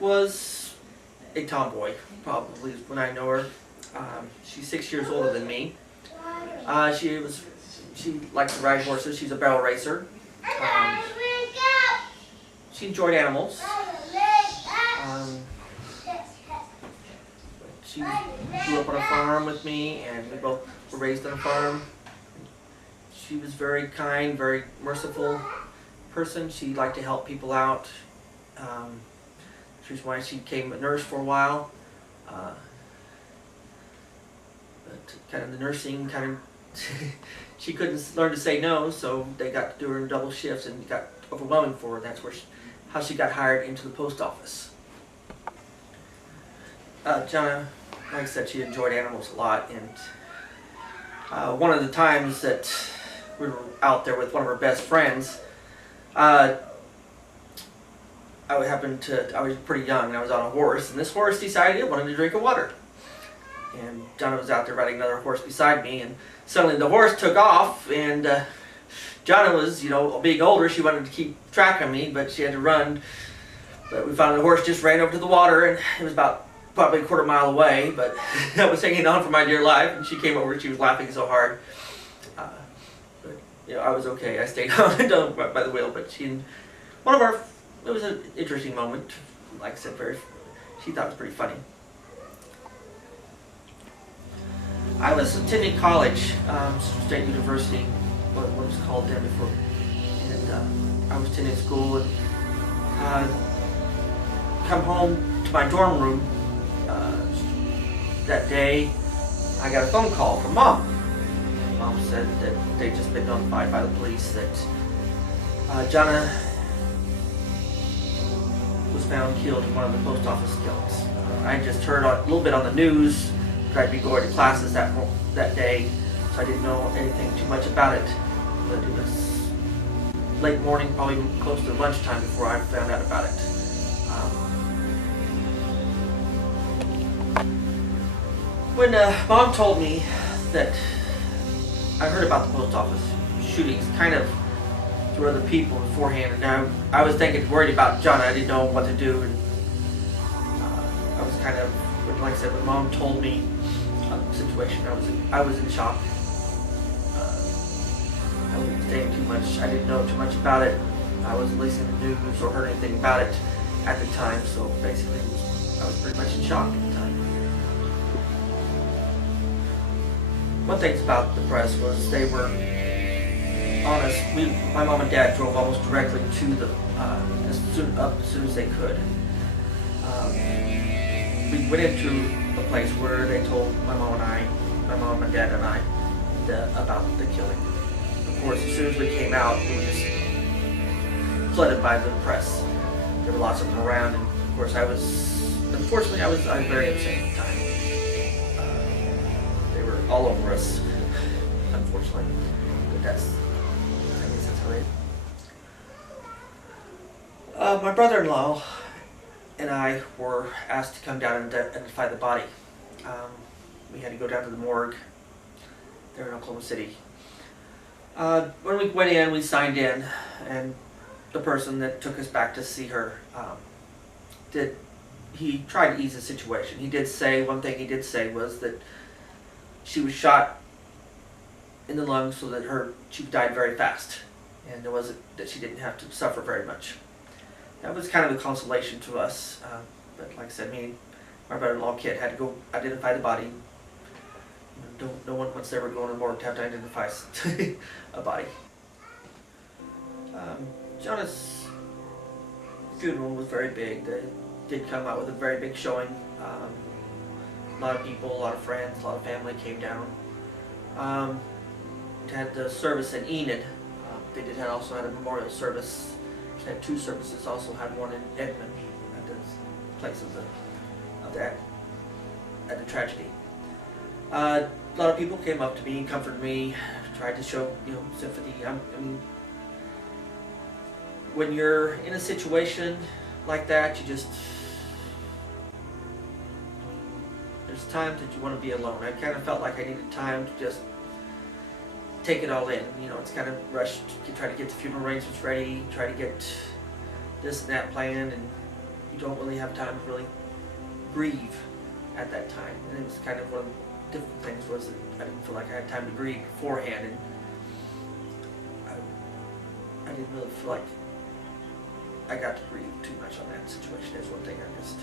was a tomboy, probably when I know her. She's 6 years older than me. She likes to ride horses. She's a barrel racer. She enjoyed animals. She grew up on a farm with me, and we both were raised on a farm. She was very kind, very merciful person. She liked to help people out. Which is why she became a nurse for a while. But kind of the nursing she couldn't learn to say no, so they got to do her in double shifts, and it got overwhelming for her. That's how she got hired into the post office. Jonna, like I said, she enjoyed animals a lot, and one of the times that we were out there with one of her best friends, I was pretty young, and I was on a horse, and this horse decided it wanted to drink water. And Jonna was out there riding another horse beside me, and suddenly the horse took off, and Jonna was, being older, she wanted to keep track of me, but she had to run. But we found the horse just ran over to the water, and it was probably a quarter mile away, but I was hanging on for my dear life, and she came over and she was laughing so hard. But I was okay. I stayed on by the wheel, but it was an interesting moment. Like I said, she thought it was pretty funny. I was attending college, State University, what it was called then before, and I was attending school, and come home to my dorm room that day. I got a phone call from Mom. Mom said that they'd just been notified by the police that Jonna was found killed in one of the post office killings. I just heard a little bit on the news. Tried to be going to classes that day, so I didn't know anything too much about it. But it was late morning, probably close to lunchtime, before I found out about it. When Mom told me that I heard about the post office shootings, kind of through other people beforehand, and I was worried about Jonna. I didn't know what to do, and I was kind of, like I said, when Mom told me the situation, I was in shock. I wasn't saying too much. I didn't know too much about it. I wasn't listening to the news or heard anything about it at the time, so basically I was pretty much in shock at the time. One thing about the press was they were honest. My mom and dad drove almost directly to the as soon as they could. We went into a place where they told my mom and dad and I, about the killing. Of course, as soon as we came out, we were just flooded by the press. There were lots of them around, and of course, unfortunately, I was very upset at the time. They were all over us, unfortunately. But I guess that's how it is. My brother-in-law and I were asked to come down and identify the body. We had to go down to the morgue there in Oklahoma City. When we went in, we signed in, and the person that took us back to see her he tried to ease the situation. One thing he did say was that she was shot in the lungs so that she died very fast, and that she didn't have to suffer very much. That was kind of a consolation to us, but like I said, my brother-in-law Kit had to go identify the body. No one, once they were going to the morgue, to have to identify a body. Jonna's funeral was very big. They did come out with a very big showing. A lot of people, a lot of friends, a lot of family came down. Had the service in Enid. They also had a memorial service. Had two services. Also had one in Edmond at the place of the tragedy. A lot of people came up to me, comforted me, tried to show sympathy. When you're in a situation like that, there's times that you want to be alone. I kind of felt like I needed time to just take it all in. It's kind of rushed to try to get the funeral arrangements ready, try to get this and that planned, and you don't really have time to really grieve at that time. And it was kind of one of the difficult things was that I didn't feel like I had time to grieve beforehand, and I didn't really feel like I got to grieve too much on that situation. That's one thing I just